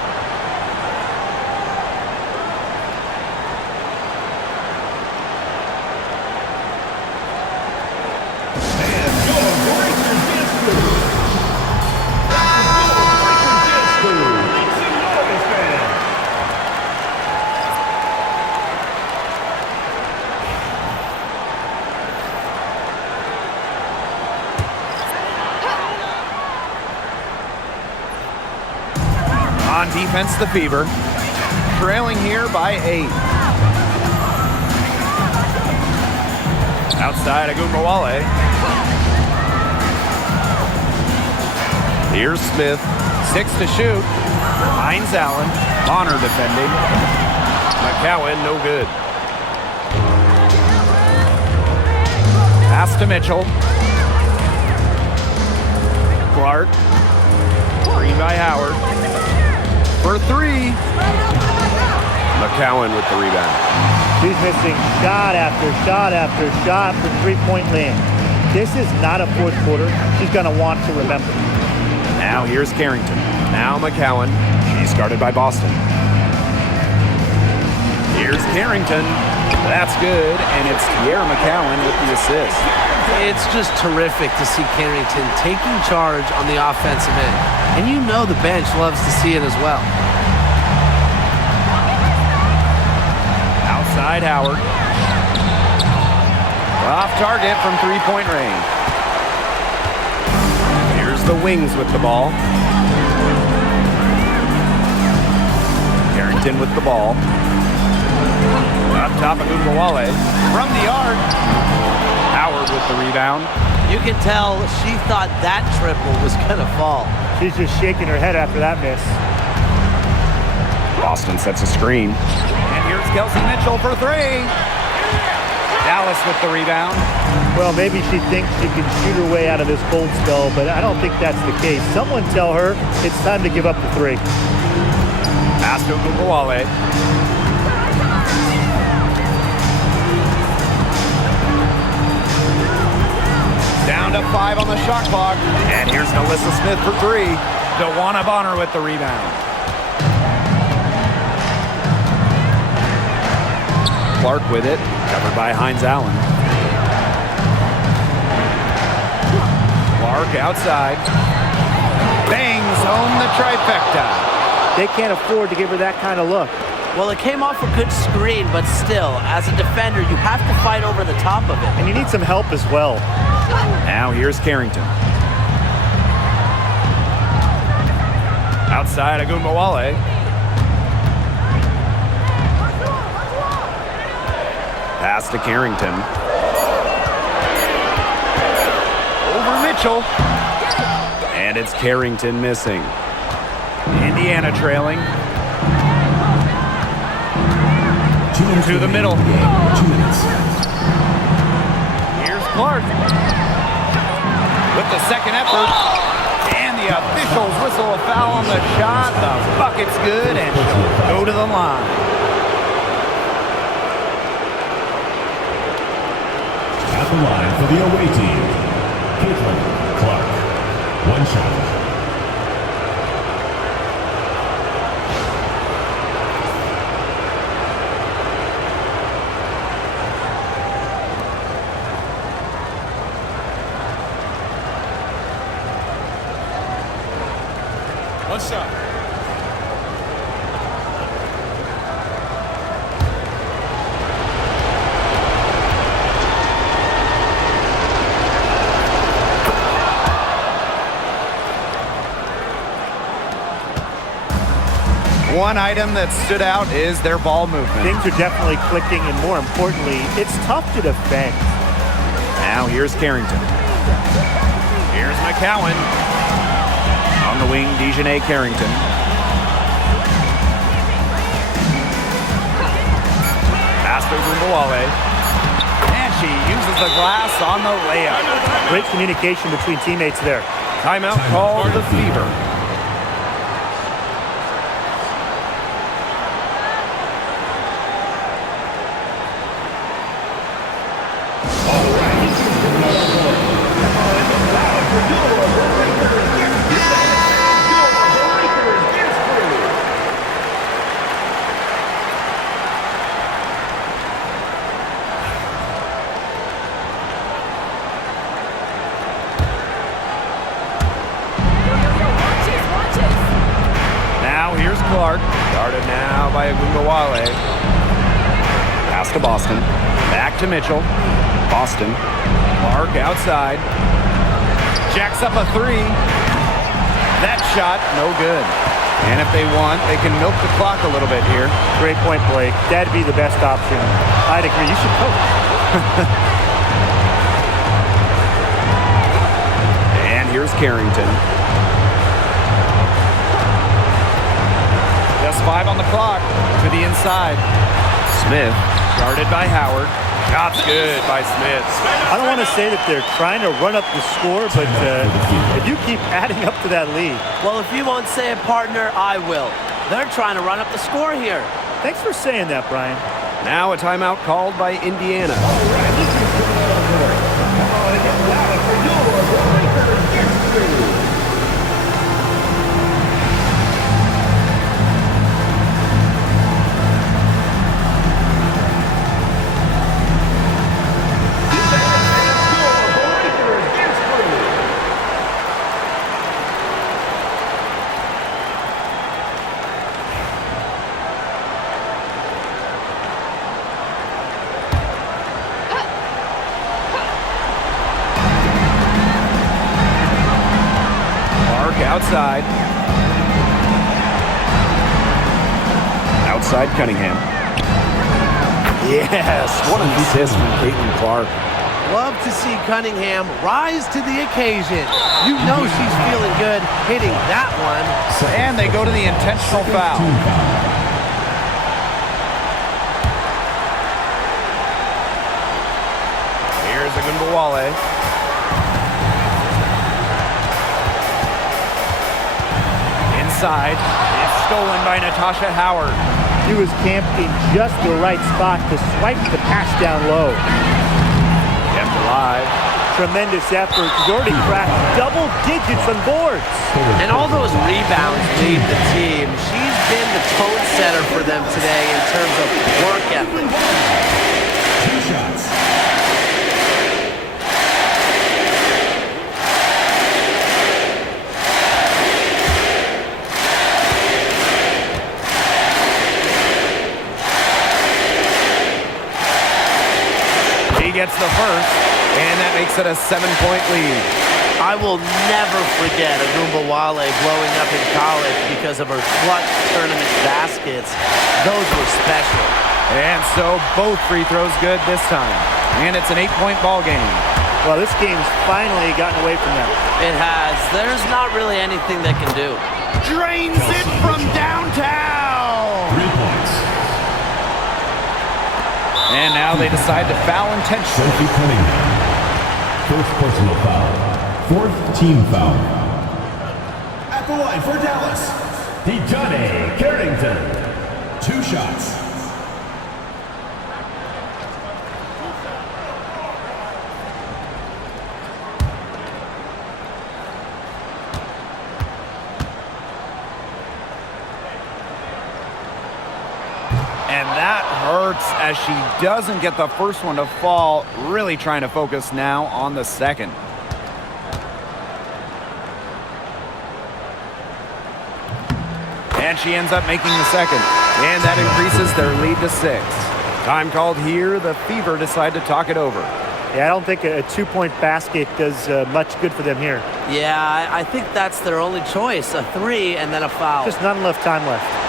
On defense, the Fever. Trailing here by 8. Outside, Agumbawale. Here's Smith. 6 to shoot. Hines Allen. Bonner defending. McCowan, no good. Pass to Mitchell. Clark. Green by Howard. For 3. McCowan with the rebound. She's missing shot after shot after shot from three-point land. This is not a fourth quarter she's going to want to remember. Now here's Carrington. Now McCowan. She's guarded by Boston. Here's Carrington. That's good, and it's Tierra McCowan with the assist. It's just terrific to see Carrington taking charge on the offensive end. And you know the bench loves to see it as well. Outside Howard. Off target from three-point range. Here's the Wings with the ball. Carrington with the ball. Up top of Uguawale. From the arc. Howard with the rebound. You can tell she thought that triple was going to fall. She's just shaking her head after that miss. Boston sets a screen. And here's Kelsey Mitchell for three. Dallas with the rebound. Well, maybe she thinks she can shoot her way out of this cold spell, but I don't think that's the case. Someone tell her it's time to give up the three. Pass to Uguawale. Down to 5 on the shot clock. And here's Alyssa Smith for three. DeWanna Bonner with the rebound. Clark with it. Covered by Hines Allen. Clark outside. Bangs home the trifecta. They can't afford to give her that kind of look. Well, it came off a good screen, but still, as a defender, you have to fight over the top of it. And you need some help as well. Now here's Carrington. Outside Agumbawale. Pass to Carrington. Over Mitchell. And it's Carrington missing. Indiana trailing. To the middle. 2 minutes. Here's Clark. With the second effort. And the officials whistle a foul on the shot. The bucket's good and she'll go to the line. At the line for the away team, Caitlin Clark. 1 shot. One shot. One item that stood out is their ball movement. Things are definitely clicking, and more importantly, it's tough to defend. Now here's Carrington. Here's McCowan. On the wing, Dejanay Carrington. Pass to Ugumbawale. And she uses the glass on the layup. Great communication between teammates there. Timeout called the Fever. Clark, guarded now by Agumbawale. Pass to Boston. Back to Mitchell. Boston. Clark outside. Jacks up a three. That shot, no good. And if they want, they can milk the clock a little bit here. Great point, Blake. That'd be the best option. I'd agree. You should coach. And here's Carrington. Just 5 on the clock to the inside. Smith, guarded by Howard. Shot's good by Smith. I don't want to say that they're trying to run up the score, but if you keep adding up to that lead. Well, if you won't say it, partner, I will. They're trying to run up the score here. Thanks for saying that, Brian. Now a timeout called by Indiana. side. Outside Cunningham. Yes, what an assist from Caitlin Clark. Love to see Cunningham rise to the occasion. You know she's feeling good hitting that one. And they go to the intentional foul. Here's Agunbowale. Inside. It's stolen by Natasha Howard. He was camped in just the right spot to swipe the pass down low. Kept alive. Tremendous effort. He's already cracked double digits on boards. And all those rebounds lead the team. She's been the tone setter for them today in terms of work ethic. 2 shots. He gets the first, and that makes it a 7-point lead. I will never forget Agunbowale blowing up in college because of her clutch tournament baskets. Those were special. And so both free throws good this time. And it's an 8-point ball game. Well, this game's finally gotten away from them. It has. There's not really anything they can do. Drains it from downtown. 3 points. And now they decide to foul intentionally. Sophie Cunningham. First personal foul. 4th team foul. At the line for Dallas, Dejounte Carrington. 2 shots. And that hurts as she doesn't get the first one to fall. Really trying to focus now on the second. And she ends up making the second. And that increases their lead to 6. Time called here. The Fever decide to talk it over. Yeah, I don't think a 2-point basket does much good for them here. Yeah, I think that's their only choice. A 3 and then a foul. Just not enough time left.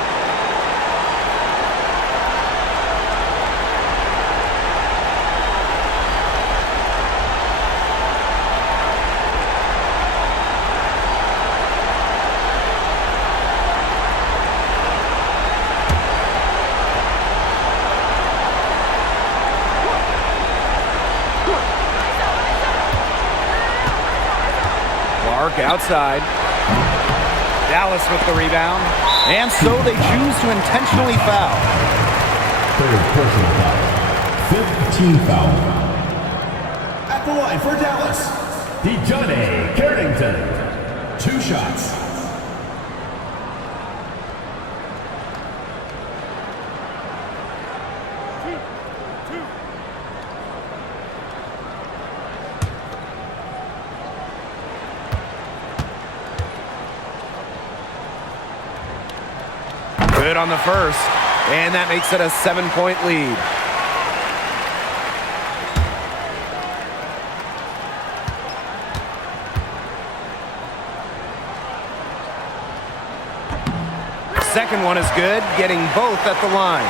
Outside. Dallas with the rebound. And so they choose to intentionally foul. 3rd personal foul. 5th team foul. At the line for Dallas, Dejounte Carrington. 2 shots. Good on the first, and that makes it a 7-point lead. Second one is good, getting both at the line,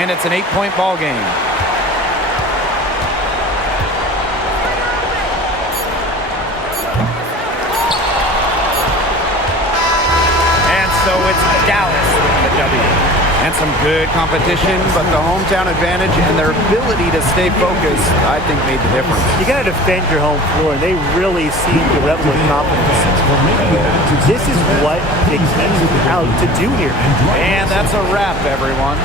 and it's an 8-point ball game. And so it's Dallas with the W. And some good competition, but the hometown advantage and their ability to stay focused, I think, made the difference. You got to defend your home floor, and they really seem to rebel with confidence. This is what they came out to do here. And that's a wrap, everyone.